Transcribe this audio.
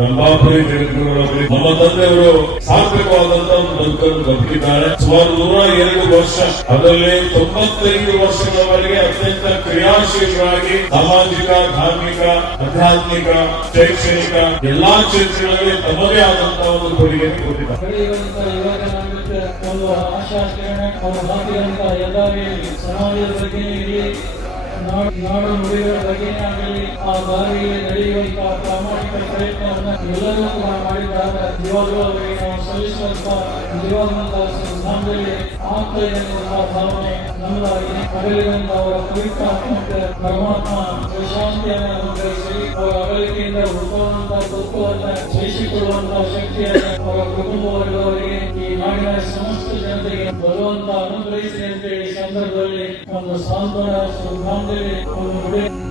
ರಂಭಾಪುರಿ ಜಗದ್ಗುರುಗಳಲ್ಲಿ ನಮ್ಮ ತಂದೆಯವರು ಸಾರ್ಥಕವಾದಂತಹ ಒಂದು ಬದುಕನ್ನು ಬದುಕಿದ್ದಾರೆ. ಸುಮಾರು 102 ವರ್ಷ, ಅದರಲ್ಲಿ 95 ವರ್ಷಗಳವರೆಗೆ ಅತ್ಯಂತ ಕ್ರಿಯಾಶೀಲರಾಗಿ ಸಾಮಾಜಿಕ, ಧಾರ್ಮಿಕ, ಆಧ್ಯಾತ್ಮಿಕ, ಶೈಕ್ಷಣಿಕ ಎಲ್ಲಾ ಕ್ಷೇತ್ರಗಳಲ್ಲಿ ತಮ್ಮದೇ ಆದಂತಹ ಒಂದು ಕೊಡುಗೆಯನ್ನು ಕೊಟ್ಟಿದ್ದಾರೆ. ಒಂದು ಆಶಾ ಕಿರಣ ಅವರು ಹಾಕಿದಂತಹ ಯಥಾರ್ಥಿ ಸಮಾಜದ ಬಗ್ಗೆ ನಾಡು ನುಡಿಗಳ ಬಗ್ಗೆ ಆಗಲಿ ಆ ದಾರಿಯಲ್ಲಿ ನಡೆಯುವಂತಹ ಪ್ರಾಮಾಣಿಕ ಪ್ರಯತ್ನವನ್ನು ಎಲ್ಲರೂ ಕೂಡ ಮಾಡಿದಾಗ ನಿಜವಾಗ್ಲೂ ಅವರಿಗೆ ನಾವು ಸಲ್ಲಿಸುವಂತಹ ನಿಜವಾದಂತಹ ಸ್ಥಾನದಲ್ಲಿ ಆಗ್ತಾ ಇದೆ ಎನ್ನುವಂತಹ ಭಾವನೆ ನಮ್ಮದಾಗಿ ಅಗಲಿದಂತಹ ಅವರ ಪವಿತ್ರಾತ್ಮಕ ಪರಮಾತ್ಮ ಶಾಂತಿಯನ್ನು ಅನುಗ್ರಹಿಸಿ ಅವರ ಅಗಲಿಕೆಯಿಂದ ಹುಟ್ಟುವಂತಹ ದುಃಖವನ್ನು ಜಯಿಸಿಕೊಳ್ಳುವಂತಹ ಶಕ್ತಿಯನ್ನು ಅವರ ಕುಟುಂಬ ವರ್ಗದವರಿಗೆ ಈ ನಾಡಿನ ಸಮಸ್ತ ಜನತೆಗೆ ಬರುವಂತಹ ಅನುಗ್ರಹಿಸಿ ಅಂತೇಳಿ ಸಂದರ್ಭದಲ್ಲಿ ಒಂದು ಸಾಂತ್ವನ ಒಂದು